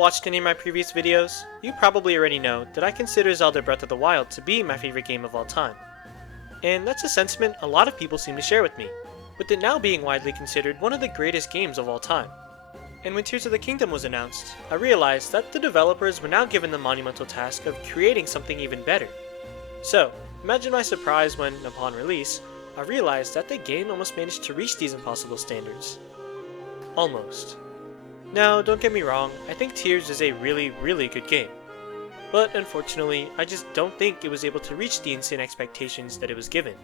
watched any of my previous videos, you probably already know that I consider Zelda Breath of the Wild to be my favorite game of all time. And that's a sentiment a lot of people seem to share with me, with it now being widely considered one of the greatest games of all time. And when Tears of the Kingdom was announced, I realized that the developers were now given the monumental task of creating something even better. So, imagine my surprise when, upon release, I realized that the game almost managed to reach these impossible standards. Almost. Now, don't get me wrong, I think Tears is a really good game. But unfortunately, I just don't think it was able to reach the insane expectations that it was given.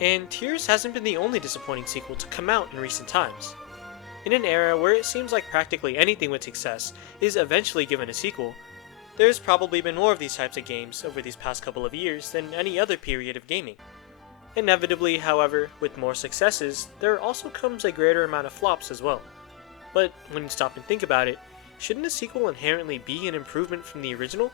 And Tears hasn't been the only disappointing sequel to come out in recent times. In an era where it seems like practically anything with success is eventually given a sequel, there's probably been more of these types of games over these past couple of years than any other period of gaming. Inevitably, however, with more successes, there also comes a greater amount of flops as well. But when you stop and think about it, shouldn't a sequel inherently be an improvement from the original?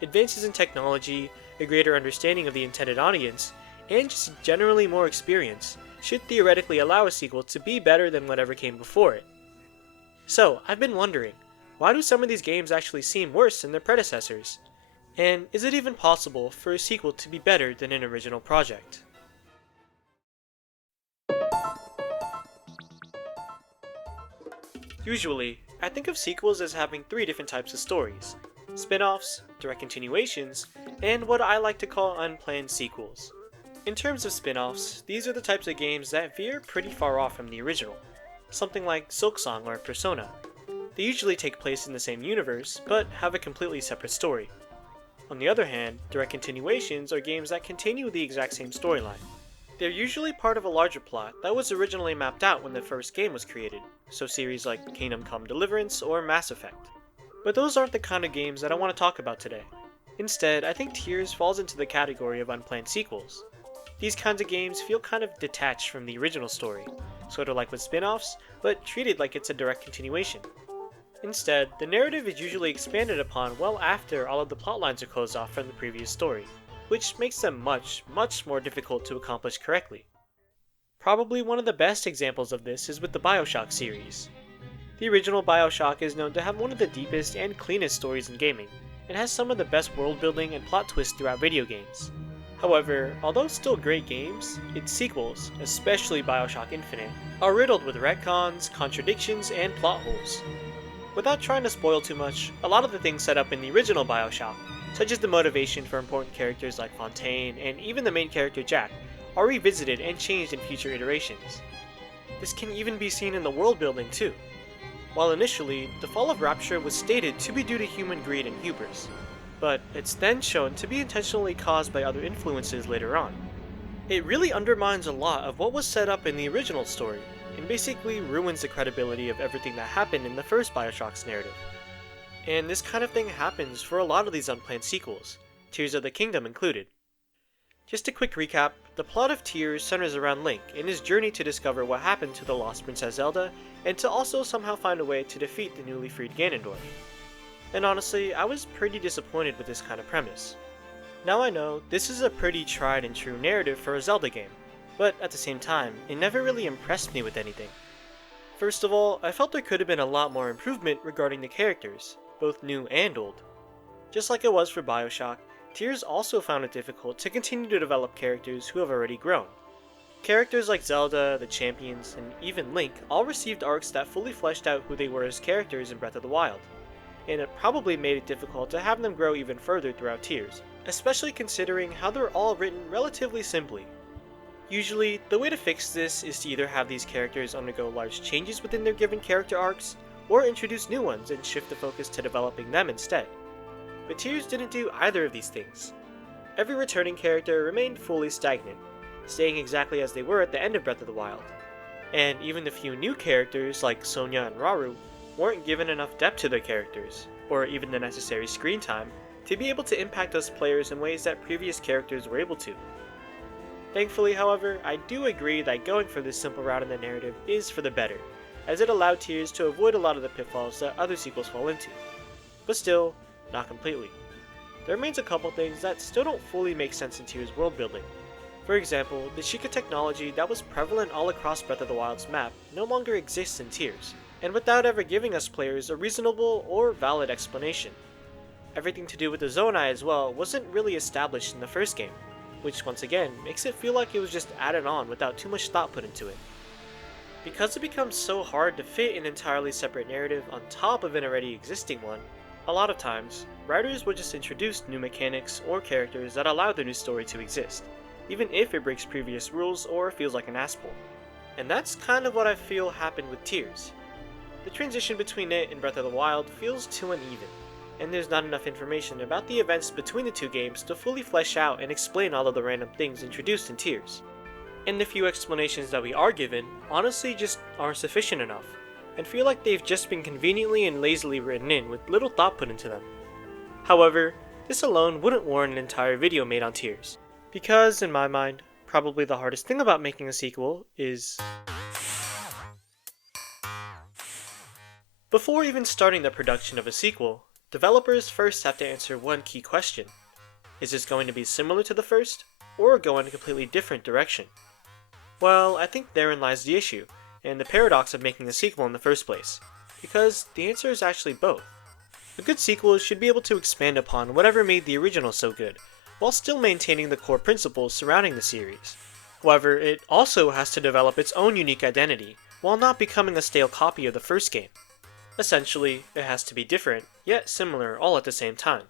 Advances in technology, a greater understanding of the intended audience, and just generally more experience should theoretically allow a sequel to be better than whatever came before it. So, I've been wondering, why do some of these games actually seem worse than their predecessors? And is it even possible for a sequel to be better than an original project? Usually, I think of sequels as having three different types of stories: spin-offs, direct continuations, and what I like to call unplanned sequels. In terms of spin-offs, these are the types of games that veer pretty far off from the original, something like Silksong or Persona. They usually take place in the same universe, but have a completely separate story. On the other hand, direct continuations are games that continue the exact same storyline. They're usually part of a larger plot that was originally mapped out when the first game was created, so series like Kingdom Come Deliverance or Mass Effect. But those aren't the kind of games that I want to talk about today. Instead, I think Tears falls into the category of unplanned sequels. These kinds of games feel kind of detached from the original story, sort of like with spin-offs, but treated like it's a direct continuation. Instead, the narrative is usually expanded upon well after all of the plotlines are closed off from the previous story, which makes them much more difficult to accomplish correctly. Probably one of the best examples of this is with the Bioshock series. The original Bioshock is known to have one of the deepest and cleanest stories in gaming, and has some of the best world building and plot twists throughout video games. However, although still great games, its sequels, especially Bioshock Infinite, are riddled with retcons, contradictions, and plot holes. Without trying to spoil too much, a lot of the things set up in the original Bioshock, such as the motivation for important characters like Fontaine and even the main character Jack, are revisited and changed in future iterations. This can even be seen in the world building too. While initially, the fall of Rapture was stated to be due to human greed and hubris, but it's then shown to be intentionally caused by other influences later on. It really undermines a lot of what was set up in the original story, and basically ruins the credibility of everything that happened in the first Bioshock's narrative. And this kind of thing happens for a lot of these unplanned sequels, Tears of the Kingdom included. Just a quick recap, the plot of Tears centers around Link in his journey to discover what happened to the lost Princess Zelda, and to also somehow find a way to defeat the newly freed Ganondorf. And honestly, I was pretty disappointed with this kind of premise. Now I know, this is a pretty tried and true narrative for a Zelda game, but at the same time, it never really impressed me with anything. First of all, I felt there could have been a lot more improvement regarding the characters, both new and old. Just like it was for Bioshock, Tears also found it difficult to continue to develop characters who have already grown. Characters like Zelda, the Champions, and even Link all received arcs that fully fleshed out who they were as characters in Breath of the Wild, and it probably made it difficult to have them grow even further throughout Tears, especially considering how they're all written relatively simply. Usually, the way to fix this is to either have these characters undergo large changes within their given character arcs, or introduce new ones and shift the focus to developing them instead. But Tears didn't do either of these things. Every returning character remained fully stagnant, staying exactly as they were at the end of Breath of the Wild. And even the few new characters like Sonia and Rauru weren't given enough depth to their characters, or even the necessary screen time, to be able to impact us players in ways that previous characters were able to. Thankfully, however, I do agree that going for this simple route in the narrative is for the better, as it allowed Tears to avoid a lot of the pitfalls that other sequels fall into. But still, not completely. There remains a couple things that still don't fully make sense in Tears' world building. For example, the Sheikah technology that was prevalent all across Breath of the Wild's map no longer exists in Tears, and without ever giving us players a reasonable or valid explanation. Everything to do with the Zonai as well wasn't really established in the first game, which once again makes it feel like it was just added on without too much thought put into it. Because it becomes so hard to fit an entirely separate narrative on top of an already existing one, a lot of times, writers will just introduce new mechanics or characters that allow the new story to exist, even if it breaks previous rules or feels like an asshole. And that's kind of what I feel happened with Tears. The transition between it and Breath of the Wild feels too uneven, and there's not enough information about the events between the two games to fully flesh out and explain all of the random things introduced in Tears. And the few explanations that we are given honestly just aren't sufficient enough, and feel like they've just been conveniently and lazily written in with little thought put into them. However, this alone wouldn't warrant an entire video made on Tears, because in my mind, probably the hardest thing about making a sequel is... Before even starting the production of a sequel, developers first have to answer one key question. Is this going to be similar to the first, or go in a completely different direction? Well, I think therein lies the issue, and the paradox of making a sequel in the first place, because the answer is actually both. A good sequel should be able to expand upon whatever made the original so good, while still maintaining the core principles surrounding the series. However, it also has to develop its own unique identity, while not becoming a stale copy of the first game. Essentially, it has to be different, yet similar all at the same time.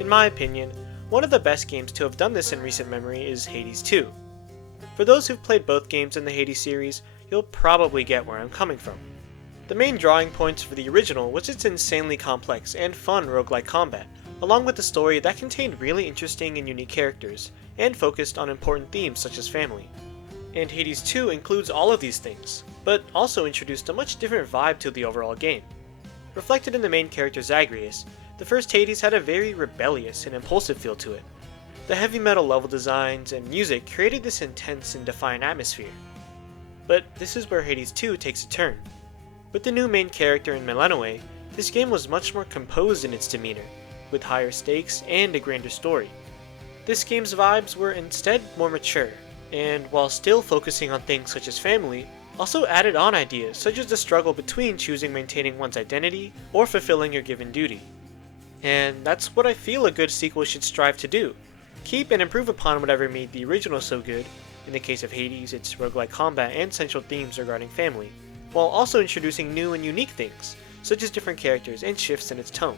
In my opinion, one of the best games to have done this in recent memory is Hades 2. For those who've played both games in the Hades series, you'll probably get where I'm coming from. The main drawing points for the original was its insanely complex and fun roguelike combat, along with a story that contained really interesting and unique characters, and focused on important themes such as family. And Hades 2 includes all of these things, but also introduced a much different vibe to the overall game. Reflected in the main character Zagreus, the first Hades had a very rebellious and impulsive feel to it. The heavy metal level designs and music created this intense and defiant atmosphere. But this is where Hades 2 takes a turn. With the new main character in Melanoe, this game was much more composed in its demeanor, with higher stakes and a grander story. This game's vibes were instead more mature, and while still focusing on things such as family, also added on ideas such as the struggle between choosing maintaining one's identity or fulfilling your given duty. And that's what I feel a good sequel should strive to do. Keep and improve upon whatever made the original so good, in the case of Hades, its roguelike combat and central themes regarding family, while also introducing new and unique things, such as different characters and shifts in its tone.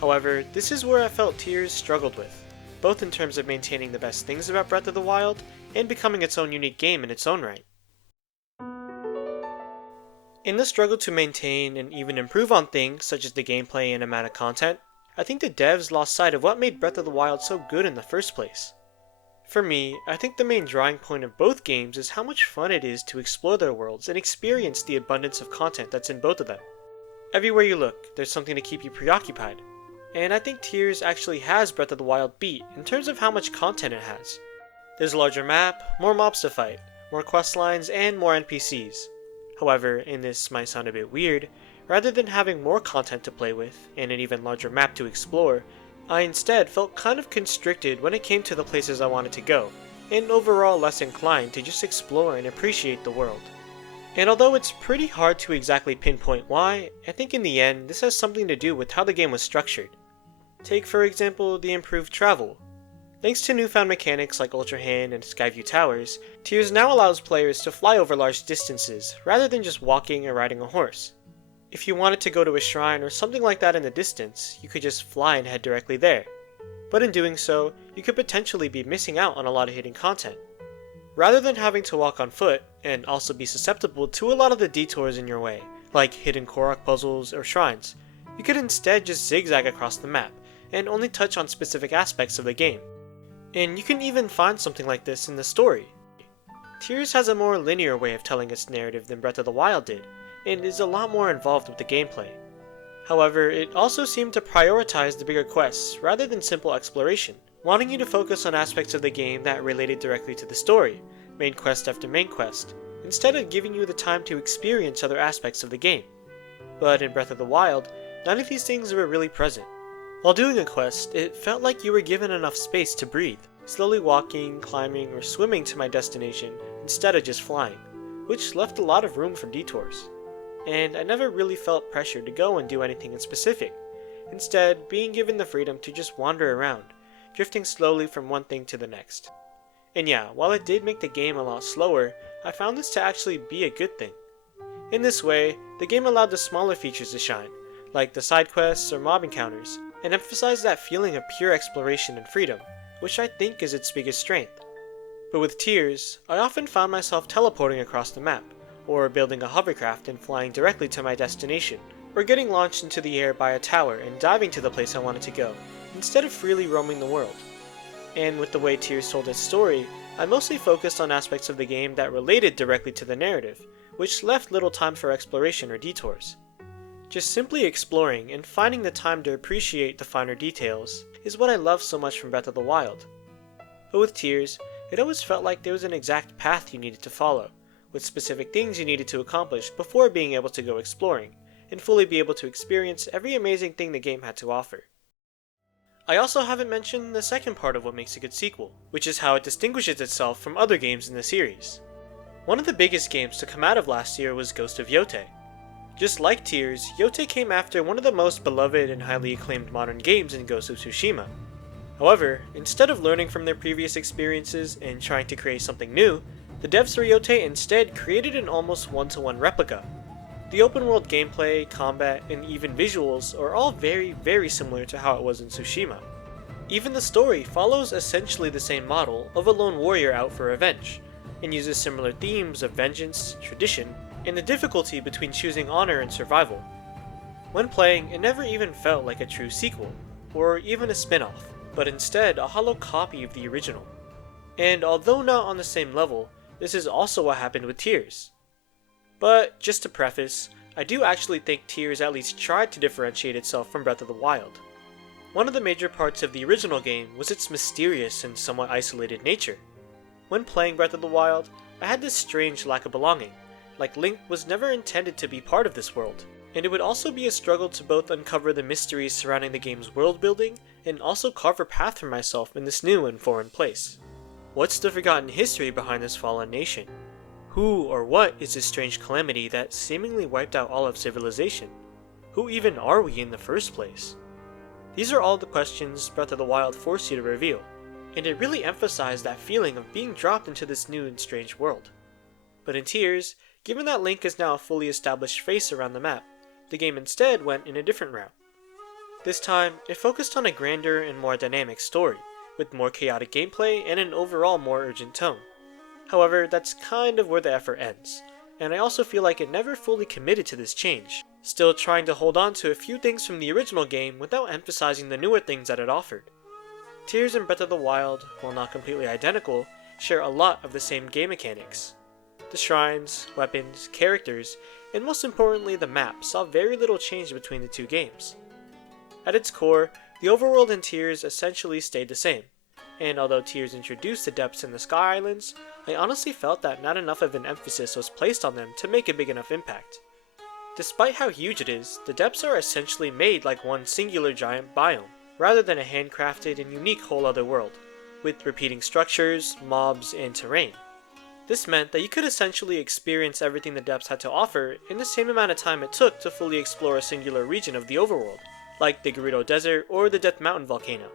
However, this is where I felt Tears struggled with, both in terms of maintaining the best things about Breath of the Wild, and becoming its own unique game in its own right. In the struggle to maintain and even improve on things such as the gameplay and amount of content, I think the devs lost sight of what made Breath of the Wild so good in the first place. For me, I think the main drawing point of both games is how much fun it is to explore their worlds and experience the abundance of content that's in both of them. Everywhere you look, there's something to keep you preoccupied, and I think Tears actually has Breath of the Wild beat in terms of how much content it has. There's a larger map, more mobs to fight, more quest lines, and more NPCs. However, and this might sound a bit weird, rather than having more content to play with, and an even larger map to explore, I instead felt kind of constricted when it came to the places I wanted to go, and overall less inclined to just explore and appreciate the world. And although it's pretty hard to exactly pinpoint why, I think in the end this has something to do with how the game was structured. Take for example the improved travel. Thanks to newfound mechanics like Ultra Hand and Skyview Towers, Tears now allows players to fly over large distances rather than just walking or riding a horse. If you wanted to go to a shrine or something like that in the distance, you could just fly and head directly there. But in doing so, you could potentially be missing out on a lot of hidden content. Rather than having to walk on foot, and also be susceptible to a lot of the detours in your way, like hidden Korok puzzles or shrines, you could instead just zigzag across the map, and only touch on specific aspects of the game. And you can even find something like this in the story. Tears has a more linear way of telling its narrative than Breath of the Wild did, and is a lot more involved with the gameplay. However, it also seemed to prioritize the bigger quests rather than simple exploration, wanting you to focus on aspects of the game that related directly to the story, main quest after main quest, instead of giving you the time to experience other aspects of the game. But in Breath of the Wild, none of these things were really present. While doing a quest, it felt like you were given enough space to breathe, slowly walking, climbing, or swimming to my destination instead of just flying, which left a lot of room for detours. and I never really felt pressured to go and do anything in specific, instead being given the freedom to just wander around, drifting slowly from one thing to the next. And yeah, while it did make the game a lot slower, I found this to actually be a good thing. In this way, the game allowed the smaller features to shine, like the side quests or mob encounters, and emphasized that feeling of pure exploration and freedom, which I think is its biggest strength. But with Tears, I often found myself teleporting across the map, or building a hovercraft and flying directly to my destination, or getting launched into the air by a tower and diving to the place I wanted to go, instead of freely roaming the world. And with the way Tears told its story, I mostly focused on aspects of the game that related directly to the narrative, which left little time for exploration or detours. Just simply exploring and finding the time to appreciate the finer details is what I love so much from Breath of the Wild. But with Tears, it always felt like there was an exact path you needed to follow, with specific things you needed to accomplish before being able to go exploring, and fully be able to experience every amazing thing the game had to offer. I also haven't mentioned the second part of what makes a good sequel, which is how it distinguishes itself from other games in the series. One of the biggest games to come out of last year was Ghost of Yotei. Just like Tears, Yotei came after one of the most beloved and highly acclaimed modern games in Ghost of Tsushima. However, instead of learning from their previous experiences and trying to create something new, the devs for Yotei instead created an almost one-to-one replica. The open world gameplay, combat, and even visuals are all very similar to how it was in Tsushima. Even the story follows essentially the same model of a lone warrior out for revenge, and uses similar themes of vengeance, tradition, and the difficulty between choosing honor and survival. When playing, it never even felt like a true sequel, or even a spin-off, but instead a hollow copy of the original. And although not on the same level, this is also what happened with Tears. But just to preface, I do actually think Tears at least tried to differentiate itself from Breath of the Wild. One of the major parts of the original game was its mysterious and somewhat isolated nature. When playing Breath of the Wild, I had this strange lack of belonging, like Link was never intended to be part of this world, and it would also be a struggle to both uncover the mysteries surrounding the game's world building and also carve a path for myself in this new and foreign place. What's the forgotten history behind this fallen nation? Who or what is this strange calamity that seemingly wiped out all of civilization? Who even are we in the first place? These are all the questions Breath of the Wild forced you to reveal, and it really emphasized that feeling of being dropped into this new and strange world. But in Tears, given that Link is now a fully established face around the map, the game instead went in a different route. This time, it focused on a grander and more dynamic story, with more chaotic gameplay and an overall more urgent tone. However, that's kind of where the effort ends, and I also feel like it never fully committed to this change, still trying to hold on to a few things from the original game without emphasizing the newer things that it offered. Tears and Breath of the Wild, while not completely identical, share a lot of the same game mechanics. The shrines, weapons, characters, and most importantly the map saw very little change between the two games. At its core, the overworld in Tears essentially stayed the same, and although Tears introduced the depths in the Sky Islands, I honestly felt that not enough of an emphasis was placed on them to make a big enough impact. Despite how huge it is, the depths are essentially made like one singular giant biome, rather than a handcrafted and unique whole other world, with repeating structures, mobs, and terrain. This meant that you could essentially experience everything the depths had to offer in the same amount of time it took to fully explore a singular region of the overworld, like the Gerudo Desert or the Death Mountain volcano.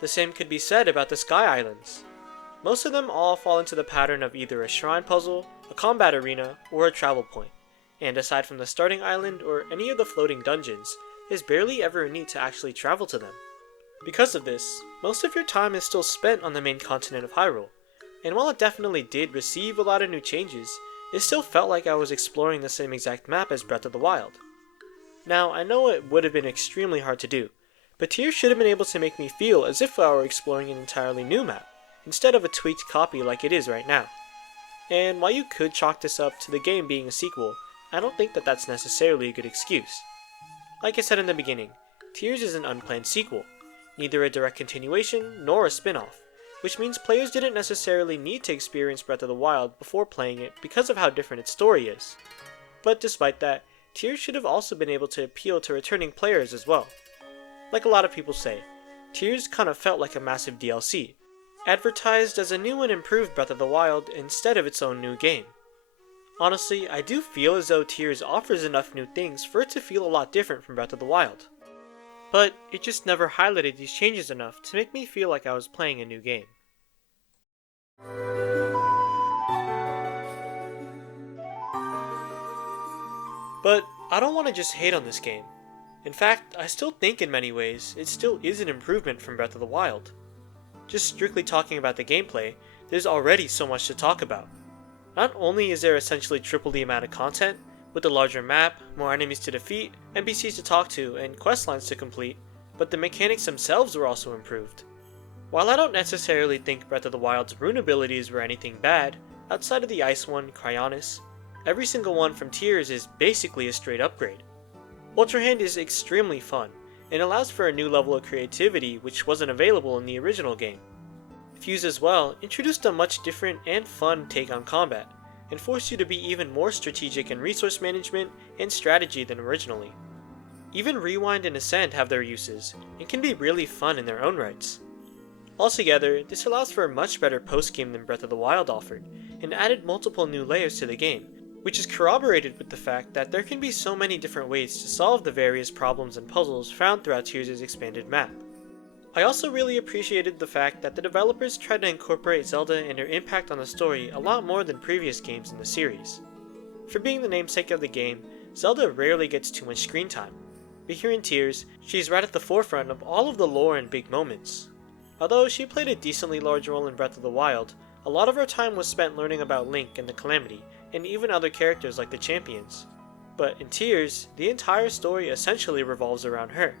The same could be said about the Sky Islands. Most of them all fall into the pattern of either a shrine puzzle, a combat arena, or a travel point, and aside from the starting island or any of the floating dungeons, there's barely ever a need to actually travel to them. Because of this, most of your time is still spent on the main continent of Hyrule, and while it definitely did receive a lot of new changes, it still felt like I was exploring the same exact map as Breath of the Wild. Now, I know it would have been extremely hard to do, but Tears should have been able to make me feel as if I were exploring an entirely new map, instead of a tweaked copy like it is right now. And while you could chalk this up to the game being a sequel, I don't think that that's necessarily a good excuse. Like I said in the beginning, Tears is an unplanned sequel, neither a direct continuation nor a spin-off, which means players didn't necessarily need to experience Breath of the Wild before playing it because of how different its story is. But despite that, Tears should have also been able to appeal to returning players as well. Like a lot of people say, Tears kind of felt like a massive DLC, advertised as a new and improved Breath of the Wild instead of its own new game. Honestly, I do feel as though Tears offers enough new things for it to feel a lot different from Breath of the Wild. But it just never highlighted these changes enough to make me feel like I was playing a new game. But I don't want to just hate on this game. In fact, I still think in many ways it still is an improvement from Breath of the Wild. Just strictly talking about the gameplay, there's already so much to talk about. Not only is there essentially triple the amount of content, with a larger map, more enemies to defeat, NPCs to talk to, and questlines to complete, but the mechanics themselves were also improved. While I don't necessarily think Breath of the Wild's rune abilities were anything bad, outside of the ice one, Cryonis, every single one from Tears is basically a straight upgrade. Ultra Hand is extremely fun, and allows for a new level of creativity which wasn't available in the original game. Fuse as well introduced a much different and fun take on combat, and forced you to be even more strategic in resource management and strategy than originally. Even Rewind and Ascend have their uses, and can be really fun in their own rights. Altogether, this allows for a much better post-game than Breath of the Wild offered, and added multiple new layers to the game, which is corroborated with the fact that there can be so many different ways to solve the various problems and puzzles found throughout Tears' expanded map. I also really appreciated the fact that the developers tried to incorporate Zelda and her impact on the story a lot more than previous games in the series. For being the namesake of the game, Zelda rarely gets too much screen time, but here in Tears, she's right at the forefront of all of the lore and big moments. Although she played a decently large role in Breath of the Wild, a lot of her time was spent learning about Link and the Calamity, and even other characters like the Champions. But in Tears, the entire story essentially revolves around her,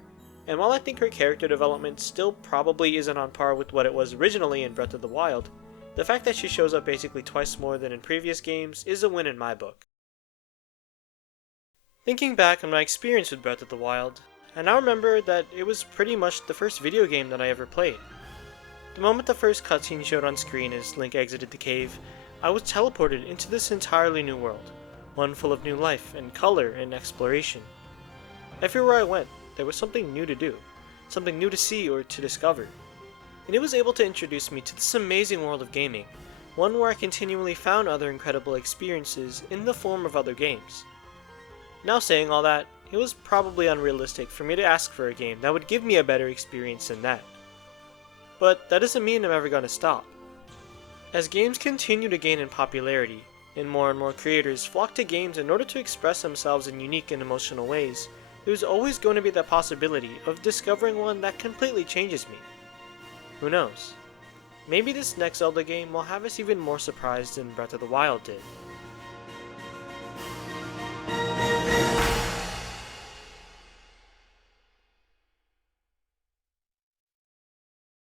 and while I think her character development still probably isn't on par with what it was originally in Breath of the Wild, the fact that she shows up basically twice more than in previous games is a win in my book. Thinking back on my experience with Breath of the Wild, I now remember that it was pretty much the first video game that I ever played. The moment the first cutscene showed on screen as Link exited the cave, I was teleported into this entirely new world, one full of new life and color and exploration. Everywhere I went, there was something new to do, something new to see or to discover, and it was able to introduce me to this amazing world of gaming, one where I continually found other incredible experiences in the form of other games. Now saying all that, it was probably unrealistic for me to ask for a game that would give me a better experience than that. But that doesn't mean I'm ever going to stop. As games continue to gain in popularity, and more creators flock to games in order to express themselves in unique and emotional ways, there's always going to be the possibility of discovering one that completely changes me. Who knows? Maybe this next Zelda game will have us even more surprised than Breath of the Wild did.